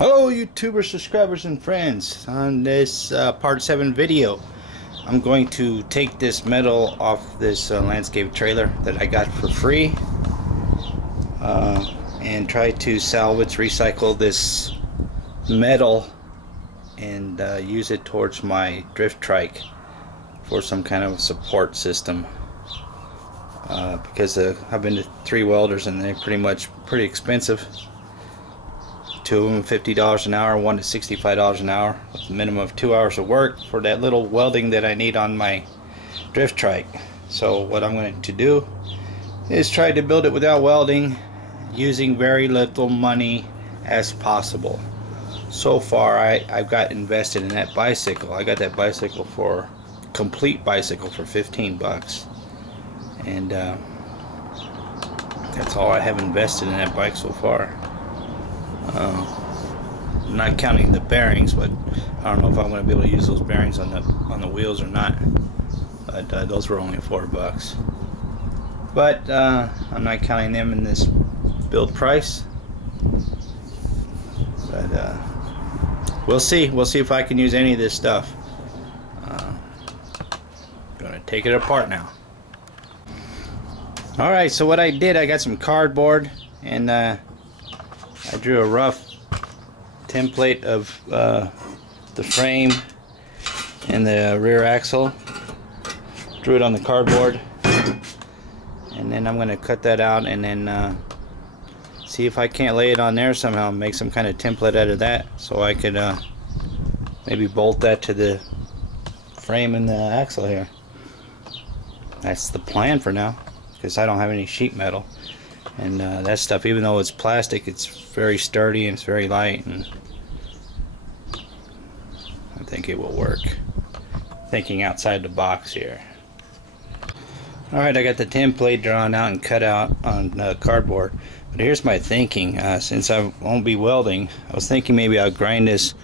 Hello YouTuber subscribers and friends. On this part 7 video, I'm going to take this metal off this landscape trailer that I got for free and try to salvage, recycle this metal and use it towards my drift trike for some kind of support system, because I've been to 3 welders and they're pretty expensive. 2 of them $50 an hour, 1 to $65 an hour, with a minimum of 2 hours of work for that little welding that I need on my drift trike. So what I'm going to do is try to build it without welding, using very little money as possible. So far I've got invested in that bicycle. I got that bicycle for complete bicycle for 15 bucks, and that's all I have invested in that bike so far. I'm not counting the bearings, but I don't know if I'm going to be able to use those bearings on the wheels or not. But those were only 4 bucks. But I'm not counting them in this build price. But we'll see. We'll see if I can use any of this stuff. I'm going to take it apart now. Alright, so what I did, I got some cardboard and I drew a rough template of the frame and the rear axle. Drew it on the cardboard, and then I'm going to cut that out and then see if I can't lay it on there somehow, make some kind of template out of that, so I could maybe bolt that to the frame and the axle here. That's the plan for now, because I don't have any sheet metal. And that stuff, even though it's plastic, it's very sturdy and it's very light, and I think it will work. Thinking outside the box here. Alright, I got the template drawn out and cut out on cardboard. But here's my thinking. Since I won't be welding, I was thinking maybe I'll grind this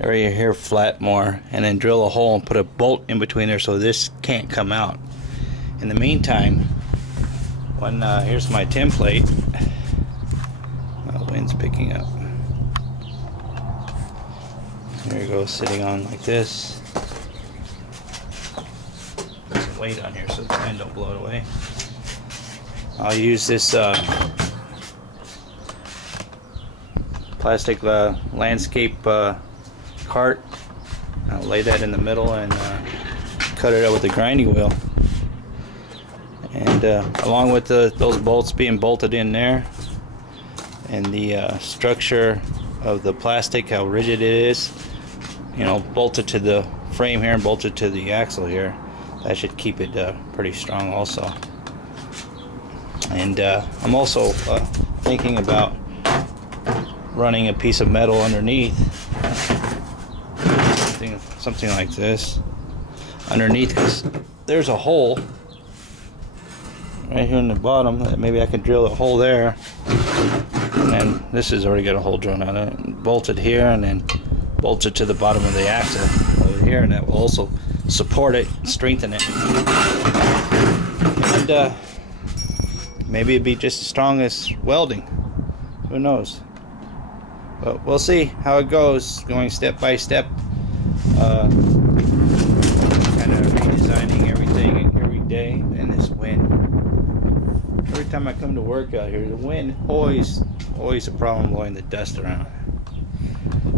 area here flat more and then drill a hole and put a bolt in between there so this can't come out. In the meantime, here's my template. Oh, the wind's picking up. There it goes, sitting on like this. There's some weight on here so the wind don't blow it away. I'll use this plastic landscape cart. I'll lay that in the middle and cut it out with a grinding wheel. And along with those bolts being bolted in there, and the structure of the plastic, how rigid it is, you know, bolted to the frame here and bolted to the axle here, that should keep it pretty strong also. And I'm also thinking about running a piece of metal underneath, something like this underneath, because there's a hole right here in the bottom. Maybe I can drill a hole there, and then this has already got a hole drilled out of it, and bolted here, and then bolted to the bottom of the axle over here, and that will also support it, strengthen it, and maybe it'd be just as strong as welding. Who knows? But we'll see how it goes, going step by step, kind of redesigning everything every day. And this wind, every time I come to work out here, the wind always a problem blowing the dust around.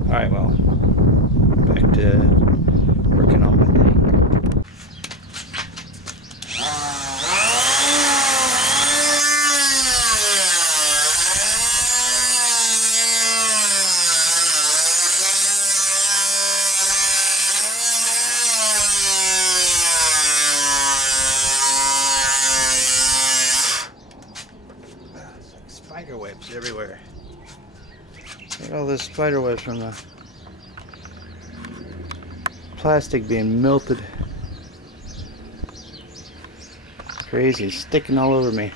Alright, well, back to working on my thing. Spider webs everywhere. Look at all this spider webs from the plastic being melted. Crazy, sticking all over me.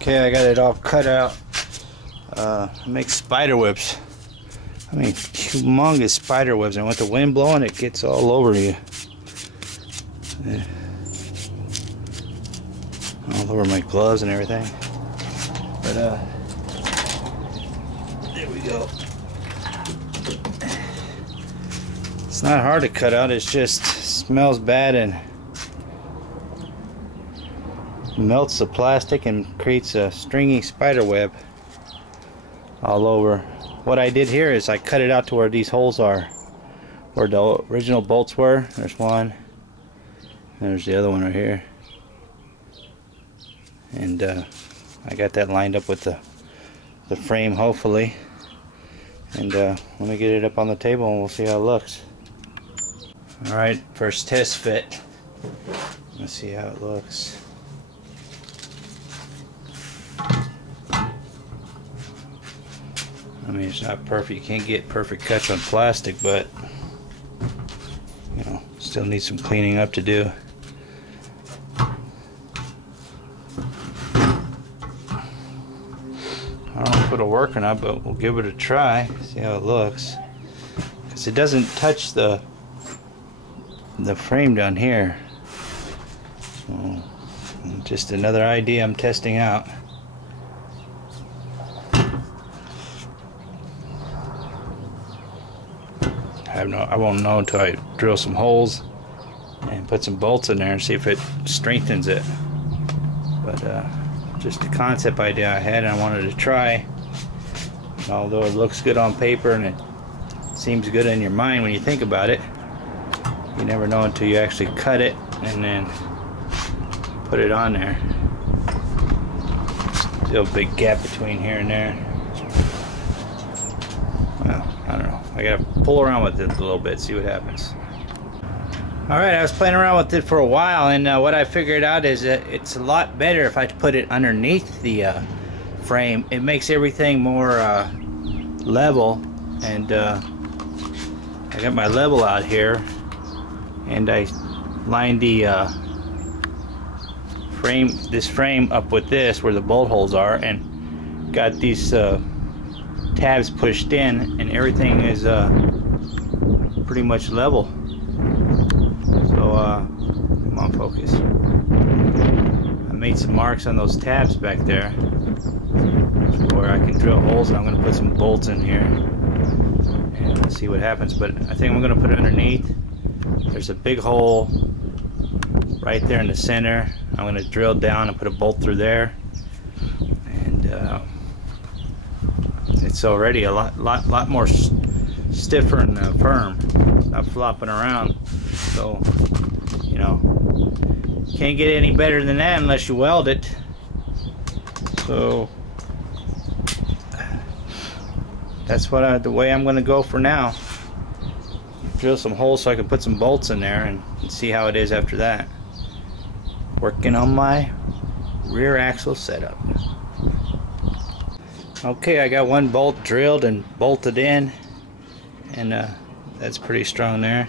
Okay, I got it all cut out. Make spider webs. I mean, humongous spider webs, and with the wind blowing, it gets all over you. All over my gloves and everything. But there we go. It's not hard to cut out, it just smells bad and melts the plastic and creates a stringy spider web all over. What I did here is I cut it out to where these holes are, where the original bolts were. There's one, and there's the other one right here, and I got that lined up with the frame, hopefully. And let me get it up on the table and we'll see how it looks. Alright, first test fit. Let's see how it looks. I mean, it's not perfect. You can't get perfect cuts on plastic, but you know, still needs some cleaning up to do. I don't know if it'll work or not, but we'll give it a try, see how it looks. Because it doesn't touch the frame down here. So, just another idea I'm testing out. I won't know until I drill some holes and put some bolts in there and see if it strengthens it. But just a concept idea I had and I wanted to try. And although it looks good on paper and it seems good in your mind when you think about it, you never know until you actually cut it and then put it on there. Still a big gap between here and there. Well, I don't know. I gotta pull around with it a little bit, see what happens. Alright, I was playing around with it for a while, and what I figured out is that it's a lot better if I put it underneath the frame. It makes everything more level, and I got my level out here, and I lined the this frame up with this where the bolt holes are, and got these tabs pushed in, and everything is pretty much level. So come on, focus. I made some marks on those tabs back there where I can drill holes, and I'm going to put some bolts in here and we'll see what happens. But I think I'm going to put it underneath. There's a big hole right there in the center. I'm going to drill down and put a bolt through there, and it's already a lot more stiffer and firm. It's not flopping around. So, you know, can't get any better than that unless you weld it. So that's the way I'm going to go for now. Drill some holes so I can put some bolts in there and see how it is after that. Working on my rear axle setup. Okay, I got one bolt drilled and bolted in, and that's pretty strong there.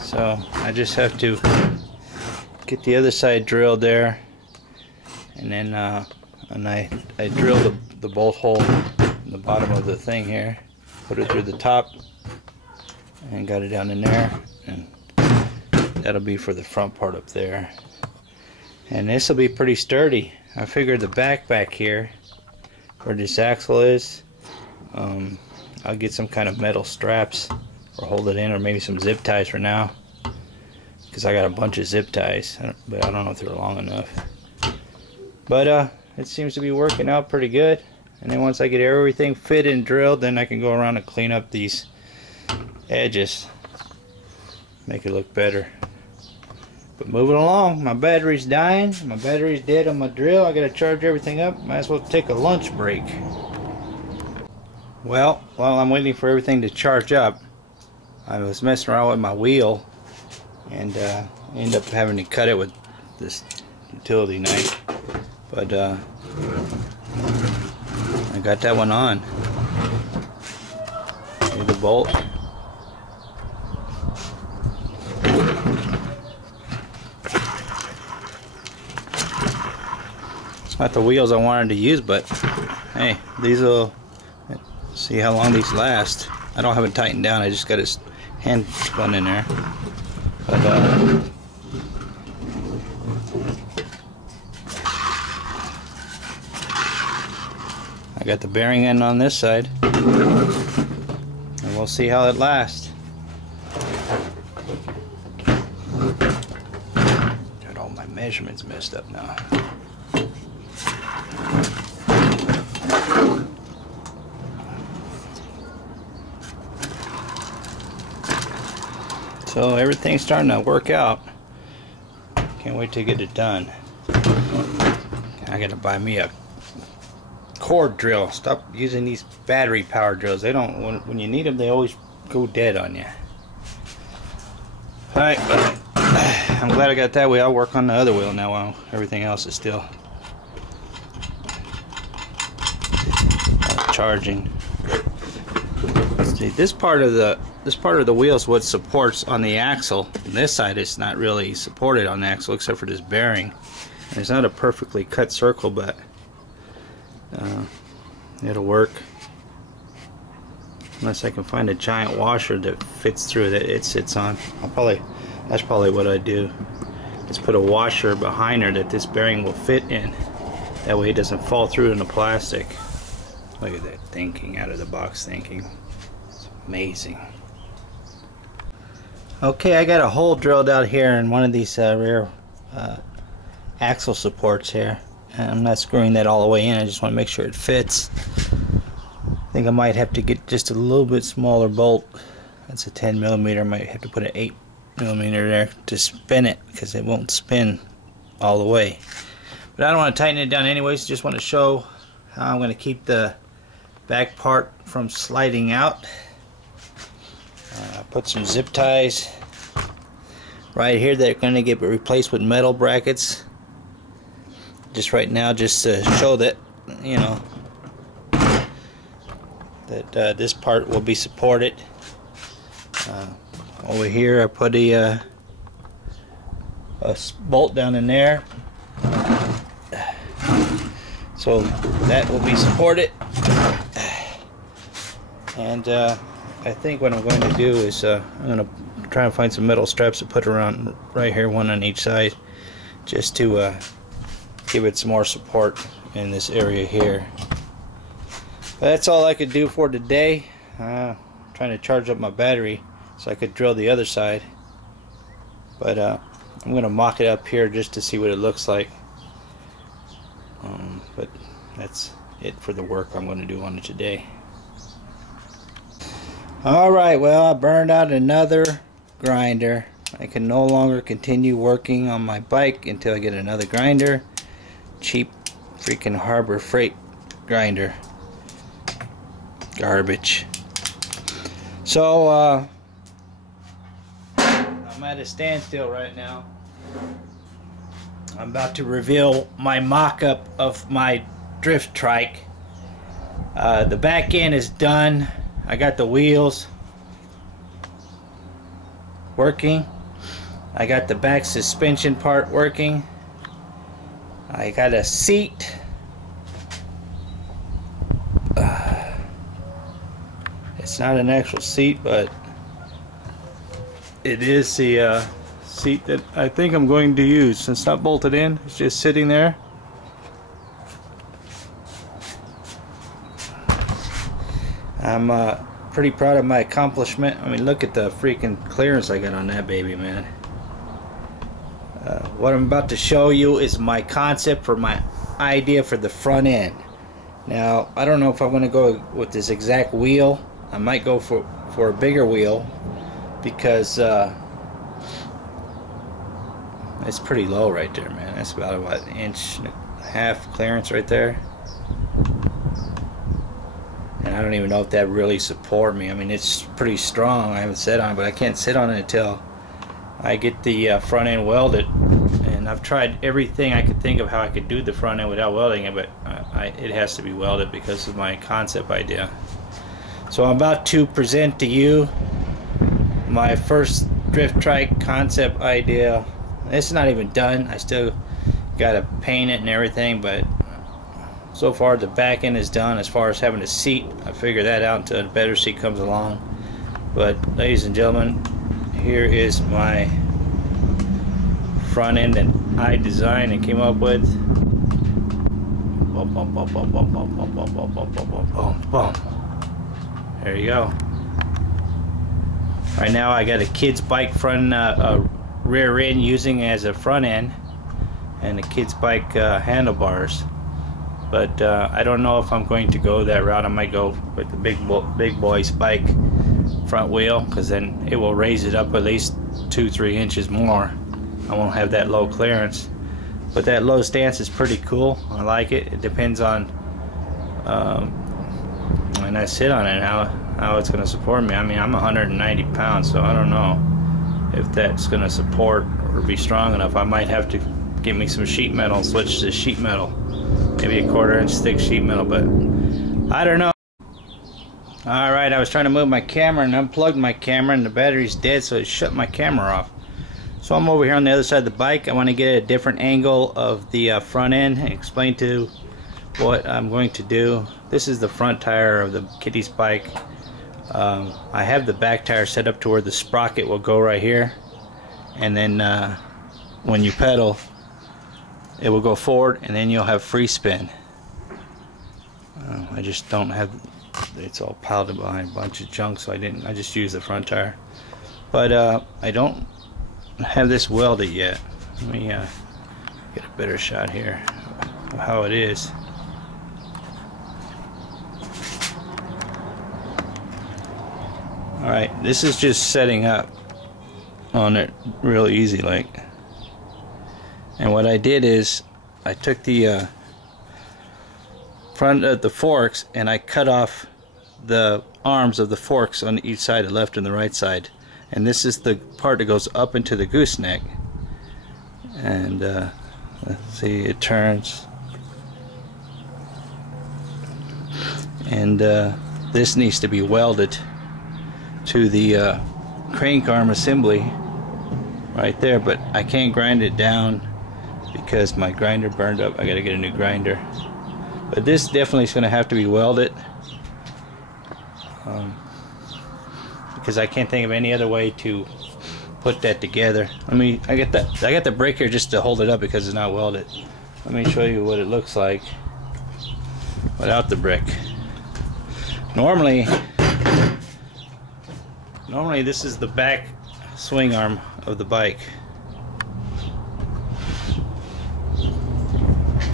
So I just have to get the other side drilled there, and then I drilled the bolt hole in the bottom of the thing here, put it through the top, and got it down in there, and that'll be for the front part up there. And this will be pretty sturdy. I figured the back here where this axle is, I'll get some kind of metal straps or hold it in, or maybe some zip ties for now, because I got a bunch of zip ties, but I don't know if they're long enough. But it seems to be working out pretty good. And then once I get everything fitted and drilled, then I can go around and clean up these edges, make it look better. But moving along, my battery's dying, my battery's dead on my drill. I gotta charge everything up. Might as well take a lunch break. Well, while I'm waiting for everything to charge up, I was messing around with my wheel, and ended up having to cut it with this utility knife. But I got that one on. Here's the bolt. It's not the wheels I wanted to use, but hey, these will see how long these last. I don't have it tightened down. I just got his hand spun in there. But got the bearing end on this side, and we'll see how it lasts. Got all my measurements messed up now. So everything's starting to work out. Can't wait to get it done. I gotta buy me a cord drill. Stop using these battery power drills. They don't, when you need them, they always go dead on you. Alright, I'm glad I got that wheel. I'll work on the other wheel now while everything else is still charging. See, this part of the wheel is what supports on the axle. And this side is not really supported on the axle except for this bearing. And it's not a perfectly cut circle, but it'll work. Unless I can find a giant washer that fits through that it sits on. That's probably what I do. Is put a washer behind her that this bearing will fit in. That way it doesn't fall through in the plastic. Look at that thinking, out of the box thinking. It's amazing. Okay, I got a hole drilled out here in one of these rear axle supports here. And I'm not screwing that all the way in. I just want to make sure it fits. I think I might have to get just a little bit smaller bolt. That's a 10mm. I might have to put an 8mm there to spin it, because it won't spin all the way. But I don't want to tighten it down anyways. Just want to show how I'm going to keep the back part from sliding out. Put some zip ties right here that are going to get replaced with metal brackets. Just right now, just to show that, you know, that this part will be supported. Over here I put a bolt down in there, so that will be supported. And I think what I'm going to do is I'm going to try and find some metal straps to put around right here, one on each side, just to give it some more support in this area here. But that's all I could do for today. Trying to charge up my battery so I could drill the other side. But I'm going to mock it up here just to see what it looks like. But that's it for the work I'm going to do on it today. Alright, well, I burned out another grinder. I can no longer continue working on my bike until I get another grinder. Cheap freaking Harbor Freight grinder. Garbage. So I'm at a standstill right now. I'm about to reveal my mock-up of my drift trike. The back end is done. I got the wheels working. I got the back suspension part working. I got a seat. It's not an actual seat, but it is the seat that I think I'm going to use. It's not bolted in, it's just sitting there. I'm pretty proud of my accomplishment. I mean, look at the freaking clearance I got on that baby, man. What I'm about to show you is my concept for my idea for the front end. Now, I don't know if I'm going to go with this exact wheel. I might go for a bigger wheel, because it's pretty low right there, man. That's about what, 1.5 inch clearance right there. And I don't even know if that really support me. I mean, it's pretty strong. I haven't sat on it, but I can't sit on it until I get the front end welded. And I've tried everything I could think of how I could do the front end without welding it, but it has to be welded because of my concept idea. So I'm about to present to you my first drift trike concept idea. It's not even done. I still gotta paint it and everything, but so far the back end is done. As far as having a seat, I figure that out until a better seat comes along. But ladies and gentlemen, here is my front end that I designed and came up with. boom, boom, boom, boom, boom, boom, boom, boom, boom, boom, boom, boom, boom. There you go. Right now I got a kid's bike front rear end using as a front end, and a kid's bike handlebars. But I don't know if I'm going to go that route. I might go with the big boy's bike front wheel, because then it will raise it up at least 2-3 inches more. I won't have that low clearance. But that low stance is pretty cool. I like it. It depends on when I sit on it, how it's going to support me. I mean, I'm 190 pounds, so I don't know if that's going to support or be strong enough. I might have to get me some sheet metal, switch to sheet metal, maybe a 1/4 inch thick sheet metal, but I don't know. Alright, I was trying to move my camera and unplugged my camera, and the battery's dead, so it shut my camera off. So I'm over here on the other side of the bike. I want to get a different angle of the front end and explain to what I'm going to do. This is the front tire of the kiddie's bike. I have the back tire set up to where the sprocket will go right here, and then when you pedal it will go forward, and then you'll have free spin. I just don't have, it's all piled behind a bunch of junk, so I just used the front tire. But I don't have this welded yet. Let me get a better shot here of how it is. Alright, this is just setting up on it real easy like. And what I did is I took the front of the forks and I cut off the arms of the forks on each side, the left and the right side. And this is the part that goes up into the gooseneck. And let's see, it turns. And this needs to be welded to the crank arm assembly right there, but I can't grind it down because my grinder burned up. I gotta get a new grinder. But this definitely is gonna have to be welded, because I can't think of any other way to put that together. I got the brake here just to hold it up because it's not welded. Let me show you what it looks like without the brick. Normally this is the back swing arm of the bike.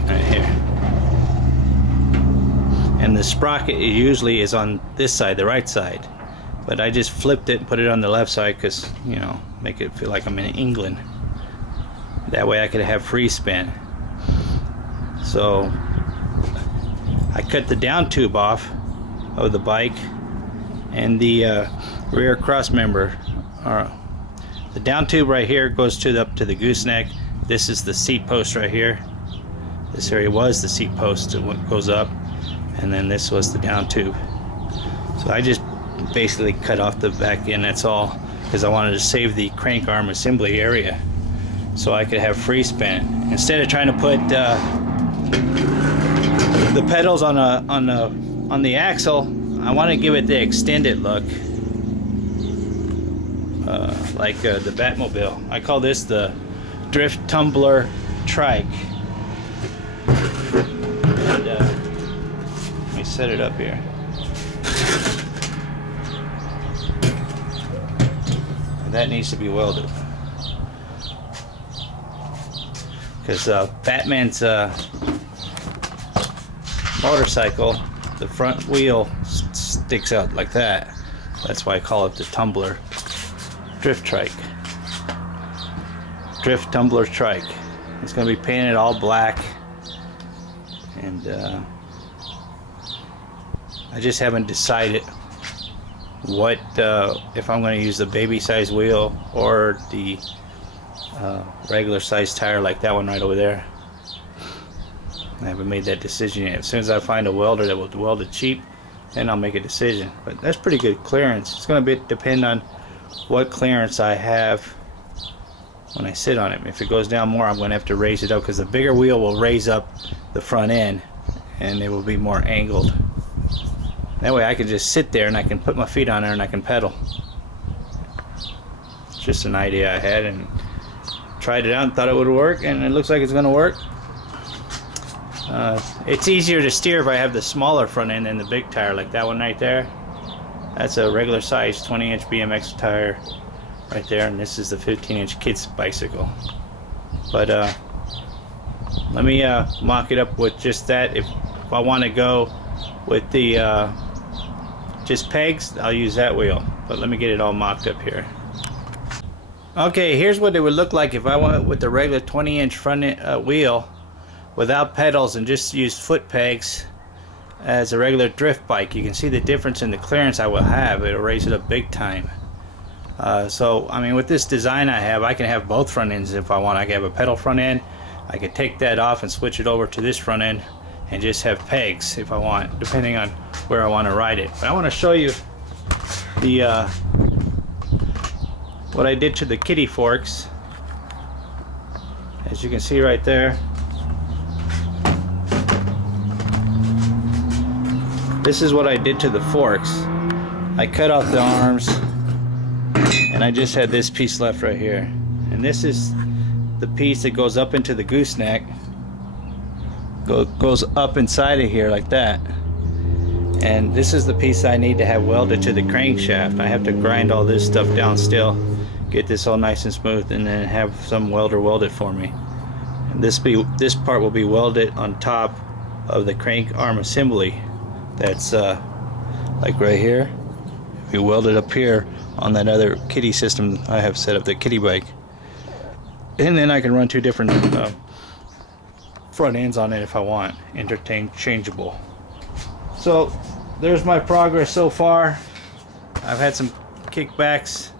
Right here. And the sprocket usually is on this side, the right side. But I just flipped it and put it on the left side because, you know, make it feel like I'm in England. That way I could have free spin. So I cut the down tube off of the bike, and the rear cross member. The down tube right here goes up to the gooseneck. This is the seat post right here. This area was the seat post that goes up, and then this was the down tube. So I just basically cut off the back end, that's all, because I wanted to save the crank arm assembly area so I could have free spin. Instead of trying to put the pedals on the axle, I want to give it the extended look, like the Batmobile. I call this the Drift Tumbler Trike. And, let me set it up here. And that needs to be welded, because Batman's motorcycle, the front wheel sticks out like that. That's why I call it the Tumbler Drift Trike. Drift Tumbler Trike. It's going to be painted all black, and I just haven't decided what if I'm going to use the baby size wheel or the regular size tire like that one right over there. I haven't made that decision yet. As soon as I find a welder that will weld it cheap, then I'll make a decision. But that's pretty good clearance. It's going to depend on what clearance I have when I sit on it. If it goes down more, I'm going to have to raise it up, because the bigger wheel will raise up the front end and it will be more angled. That way I can just sit there and I can put my feet on there and I can pedal. It's just an idea I had, and tried it out and thought it would work, and it looks like it's going to work. It's easier to steer if I have the smaller front end than the big tire, like that one right there. That's a regular size 20-inch BMX tire right there, and this is the 15-inch kids bicycle. But let me mock it up with just that. If I want to go with the just pegs, I'll use that wheel. But let me get it all mocked up here. Okay, here's what it would look like if I went with the regular 20-inch front wheel without pedals and just used foot pegs as a regular drift bike. You can see the difference in the clearance I will have. It'll raise it up big time. So I mean, with this design I have, I can have both front ends if I want. I can have a pedal front end. I could take that off and switch it over to this front end and just have pegs if I want, depending on where I want to ride it. But I want to show you the what I did to the kiddie forks. As you can see right there, this is what I did to the forks. I cut off the arms and I just had this piece left right here. And this is the piece that goes up into the gooseneck, goes up inside of here like that. And this is the piece I need to have welded to the crankshaft. I have to grind all this stuff down still, get this all nice and smooth, and then have some welder weld it for me. And this part will be welded on top of the crank arm assembly. That's like right here. We weld it up here on that other kiddie system I have set up, the kiddie bike. And then I can run two different front ends on it if I want, interchangeable. So there's my progress so far. I've had some kickbacks.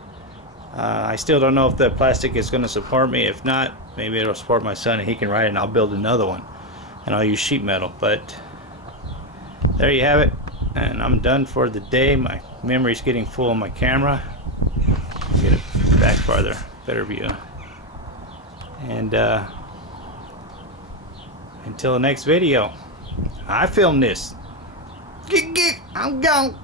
I still don't know if the plastic is going to support me. If not, maybe it'll support my son and he can ride it and I'll build another one. And I'll use sheet metal. But there you have it. And I'm done for the day. My memory's getting full on my camera. Get it back farther, better view. And until the next video, I filmed this. I'm gone.